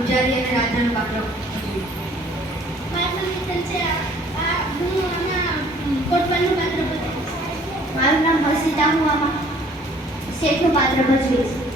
પૂજારી અને રાજાનું પાત્ર. મારું નામ હસીતા હું આમાં શેઠનું પાત્ર ભજવીશ.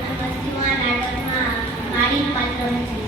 વસ્તુમાં નાટકમાં મારી પાત્ર છે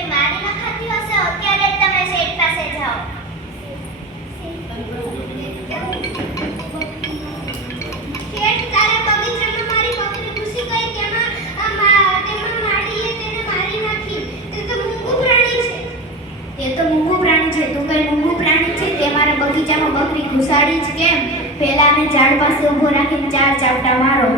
પહેલા ને ઝાડ પાસે ઊભો રાખીને ચાર ચાવટા મારો.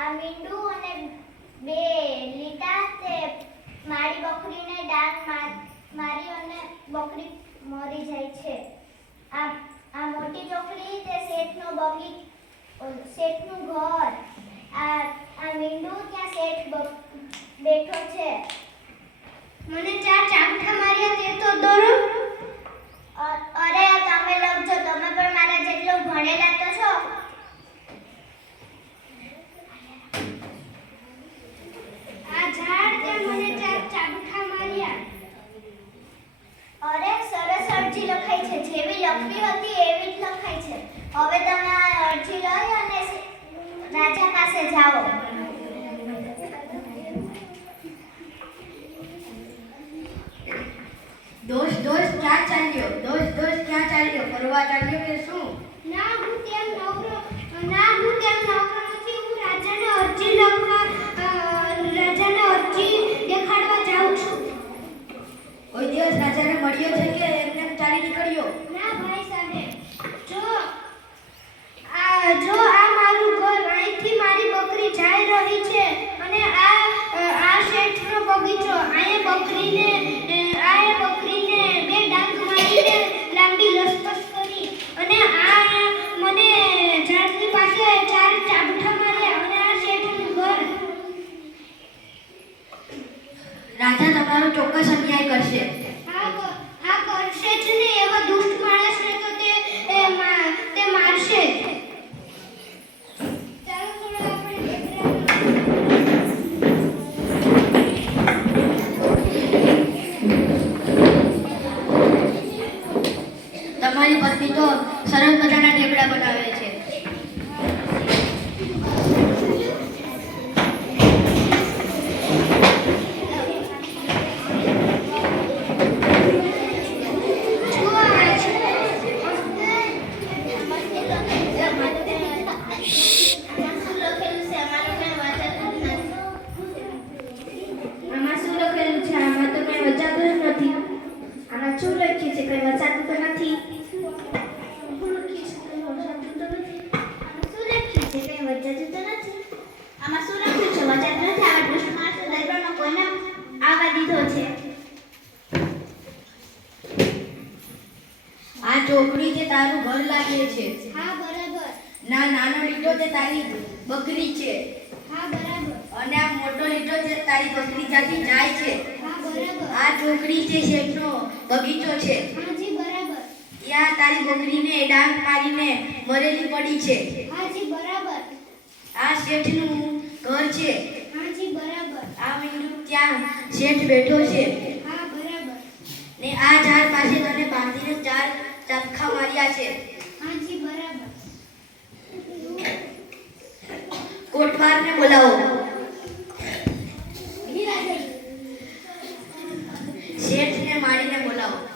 આ મીંડું અને બે લીટા તે મારી બકરીને ડાંગ મારી અને બકરી મરી જાય છે. આ આ મોટી બકરી તે શેઠનો બગી, શેઠનું ઘર. આ આ મીંડું ત્યાં શેઠ બેઠો છે. મને ચાર ચાંટા માર્યા તે તો દોરો. લખાઈ છે. જેવી લખવી હતી એવી જ લખાય છે. હવે તમે આ અરજી લઈ અને રાજા પાસે જાઓ. દોષ દોષ ક્યાં ચાલ્યો? દોષ દોષ ક્યાં ચાલ્યો? ફરવા ચાલ્યો કે શું? આમાં શું લખ્યું છે? વચન નથી આવા દુષ્માર્ગ દરબારનો કોઈને આવવા દીધો છે. આ ચોકડી તે તારું ઘર લાગે છે. હા બરાબર. ના નાનો લીટો તે તારી બકરી છે. હા બરાબર. અને આ મોટો લીટો તે તારી બકરી ત્યાંથી જાય છે. હા બરાબર. આ ચોકડી તે શેઠનો બગીચો છે. હાજી બરાબર. ત્યાં તારી બકરીને ડાંગ મારીને મરેલી પડી છે. હાજી બરાબર. આ શેઠનું ઘર છે હાજી બરાબર આ મીંડું ત્યાં શેઠ બેઠો છે. હા બરાબર. ને આ ઝાડ પાસે તને બાંધીને ચાર ચાપખા માર્યા છે. હાજી બરાબર. કોટવારને બોલાવો. શેઠને મારીને બોલાવો.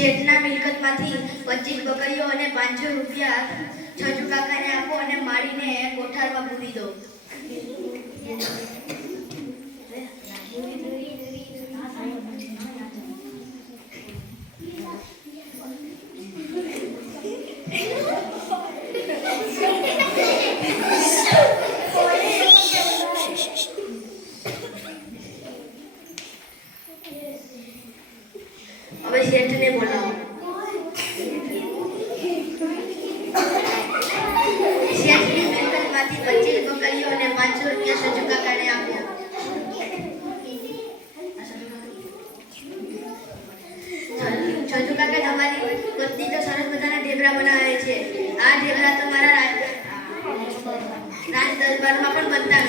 શેઠના મિલકતમાંથી પચીસ બકરીઓ અને પાંચસો રૂપિયા છજુ કાકાને આપો અને મારીને કોઠારમાં પૂરી દો હવે શેઠને બોલાવો શેઠની મિલકતમાંથી પચીસ બકરીઓ અને પાંચસો રૂપિયા સજુ કાકાને આપ્યા. કાકા તમારી પત્ની તો સરસ મજાના ઢેબરા બનાવે છે. આ ઢેબરા તમારા રાજ દરબારમાં પણ બનતા